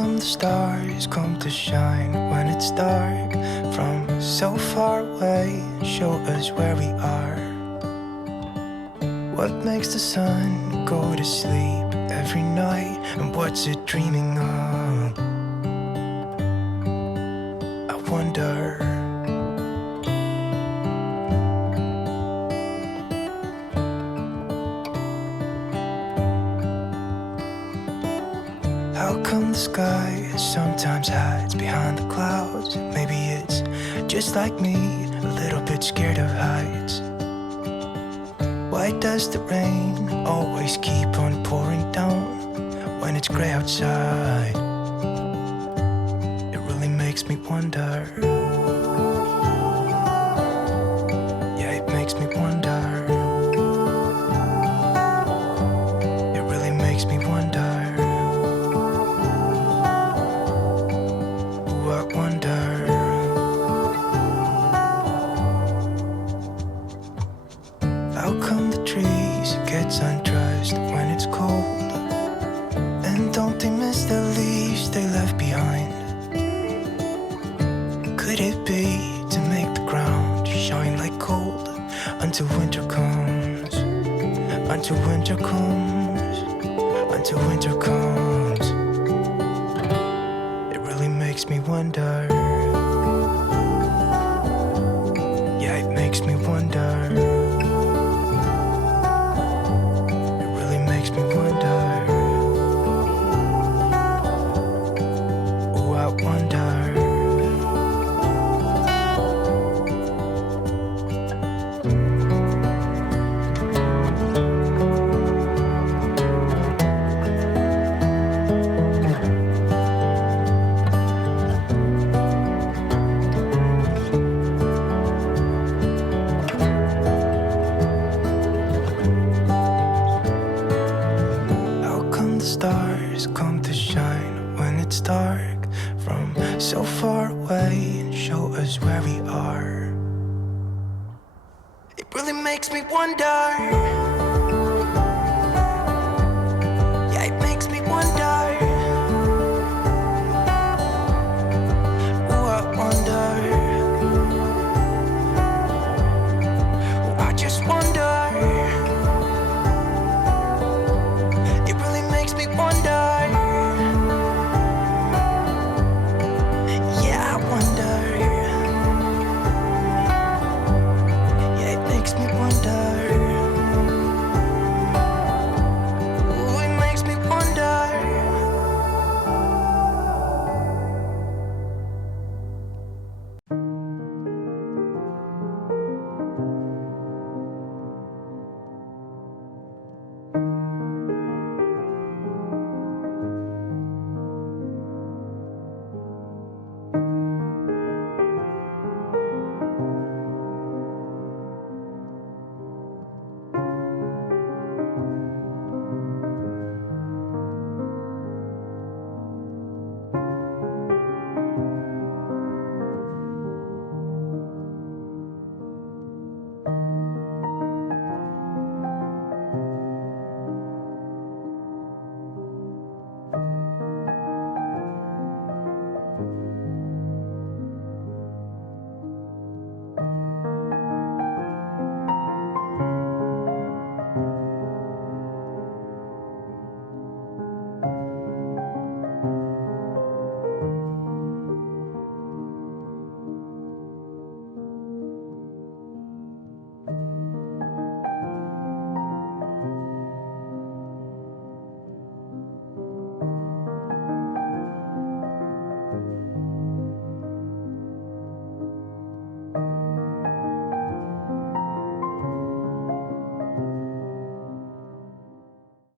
come the stars come to shine when it's dark from so far away and show us where we are? What makes the sun go to sleep every night, and what's it dreaming of? I wonder. How come the sky sometimes hides behind the clouds? Maybe it's just like me, a little bit scared of heights. Why does the rain always keep on pouring down when it's gray outside? It really makes me wonder. Yeah, it makes me wonder. It really makes me wonder. Ooh, I wonder. How come the trees get undressed when it's cold? And don't they miss the leaves they left behind? Could it be to make the ground shine like gold until winter comes? Until winter comes, until winter comes. It really makes me wonder. Yeah, it makes me wonder. Stars come to shine when it's dark from so far away and show us where we are. It really makes me wonder.